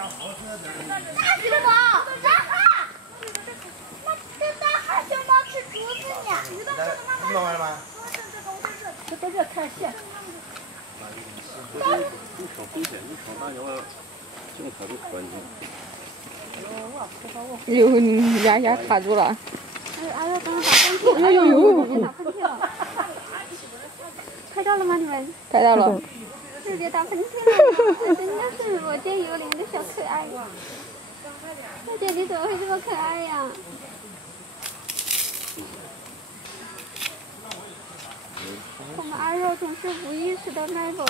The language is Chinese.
大熊猫，大汉，这大汉熊猫吃竹子呢。弄完了吗？这在这看线。有小风险，你上哪要警察都可以。哟，你牙卡住了。哎呦，等会打喷嚏！哎呦，打喷嚏了。拍到了吗？你们？拍到了。直接打喷嚏了，真的是若见犹怜的小可爱。我觉得你怎么会这么可爱呀？我们阿若总是无意识的卖萌。